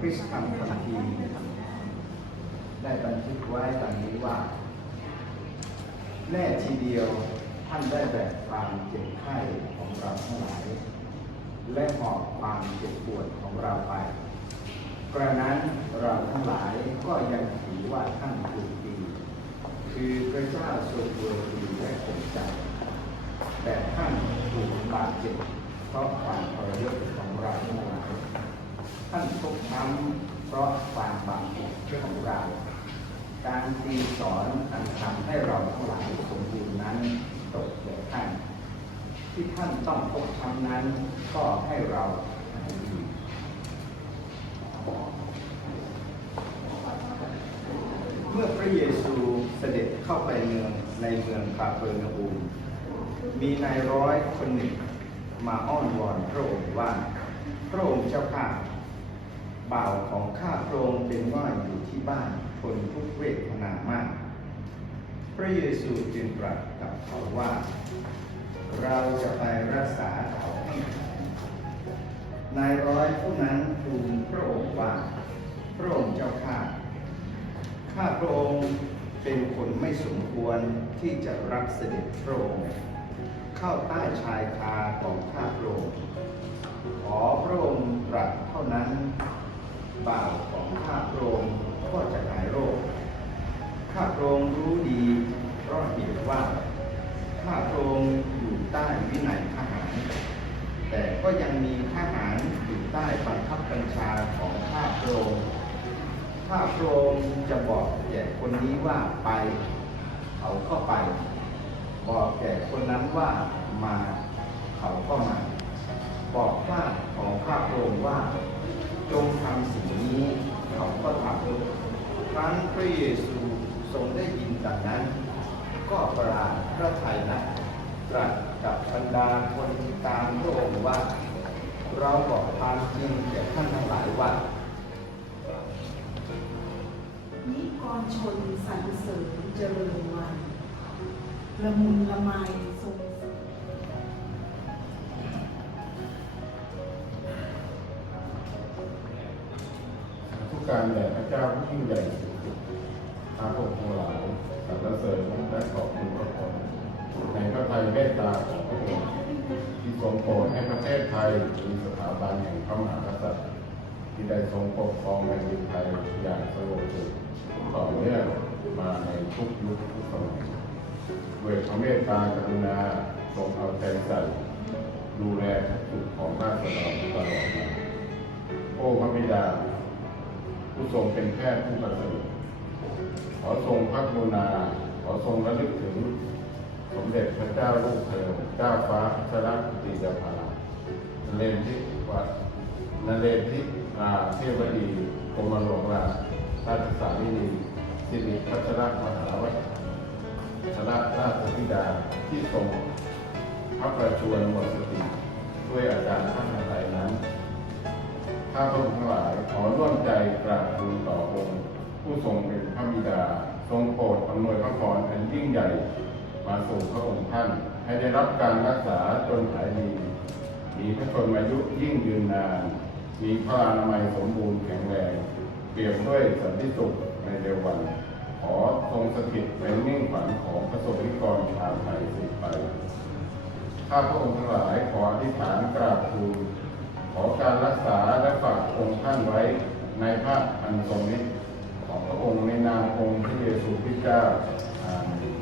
พริสต์ธรรมคัมภีร์ได้บันทึกไว้ดังนี้ว่า แน่ทีเดียวท่านได้แบกความเจ็บไข้ของเราทั้งหลาย และหอบความเจ็บปวดของเราไป กระนั้นเราทั้งหลายก็ยังถือว่าท่านถูกดีคือพระเจ้าทรงโปรดดีและข่มใจแต่ท่านถูกบาดเจ็บเพราะความทรยศของเราทั้งหลาย ท่้ำเพราะความบาปผิดของเรา การตีสอนอันทำให้เราทั้งหลายสมบูรณ์นั้นตกแก่ท่าน ที่ท่านต้องฟกช้ำนั้นก็ให้เราหายดีเมื่อพระเยซูเสด็จเข้าไปเมืองในเมืองคาเปอร์นาอูมมีนายร้อยคนหนึ่งมาอ้อนวอนพระองค์ว่า พระองค์เจ้าข้า บ่าวของข้าพระองค์เป็นง่อยอยู่ที่บ้านทนทุกเวทนามาก พระเยซูจึงตรัสกับเขาว่า เราจะไปรักษาเขาให้หายนายร้อยผู้นั้นทูลพระองค์ว่า พระองค์เจ้าข้า ข้าพระองค์เป็นคนไม่สมควรที่จะรับเสด็จพระองค์เข้าใต้ชายคาของข้าพระองค์ขอพระองค์ตรัสเท่านั้น บ่าวของข้าพระองค์ก็จะหายโรค ข้าพระองค์รู้ดีเพราะเหตุว่า ข้าพระองค์อยู่ใต้วินัยทหาร แต่ก็ยังมีทหารอยู่ใต้บังคับบัญชาของข้าพระองค์ถ้าพระองค์จะบอกแก่คนนี้ว่าไป เขาก็ไป บอกแก่คนนั้นว่ามา เขาก็มา บอกว่าของข้าพระองค์ว่า จงทำสิ่งนี้เขาก็ทำครั้นพระเยซูทรงได้ยินดังนั้น ก็ประหลาดพระทัยนักตรัสกับบรรดาคนที่ตามพระองค์ว่า เราบอกความจริงแก่ท่านทั้งหลายว่านิกรชนสรรเสริญเจริญวันละมุนละไมทรง การแด่พระเจ้าผู้ยิ่งใหญ่สูงสุดข้าพระองค์ทั้งหลายสรรเสริญและขอบคุณพระองค์ในพระทัยเมตตาของพระองค์ที่ทรงโปรดให้ประเทศไทยมีสถาบันแห่งพระมหากษัตริย์ ที่ได้ทรงปกครองแผ่นดินไทยอย่างสงบสุขต่อเนื่องมาในทุกยุคทุกสมัยด้วยพระเมตตากรุณาทรงเอาใจใส่ดูแลทุกสุขของราษฎร ผู้ทรงเป็นแพทย์ผู้ประเสริฐขอทรงพระกรุณา ขอทรงระลึกถึง สมเด็จพระเจ้าลูกเธอเจ้าฟ้าพัชรกิติยาภานเรนทิวัดนเรนทิอาเทวดีกรมหลวงราชราชสารินีสิริพัชรมหาวัชรราชธิดาที่ทรงพระประชวรหมดสติาพระองค์ทั้งหลายขอร่วมใจกราบทูลต่อองค์ผู้ทรงเป็นพระบิดา ทรงโปรดอำนวยพระพรอันยิ่งใหญ่ มาสู่พระองค์ท่าน ให้ได้รับการรักษาจนหายดี มีพระชนมายุยิ่งยืนนาน มีพระอนามัยสมบูรณ์แข็งแรง เปรียบด้วยสันติสุขในเร็ววัน ขอทรงสถิตเป็นมิ่งฝันของพระสงฆ์นิกรชาวไทยสืบไป ข้าพระองค์ทั้งหลายขออธิษฐานกราบทูล ขอการรักษาและฝากองค์ท่านไว้ในพระอันทรงนี้ ของพระองค์ในนามองค์พระเยซูคริสต์เจ้าอาเมน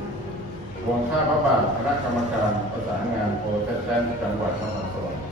รวมข้าพระบาทคณะกรรมการประสานงานโปรเตสแตนต์จังหวัดนครสวรรค์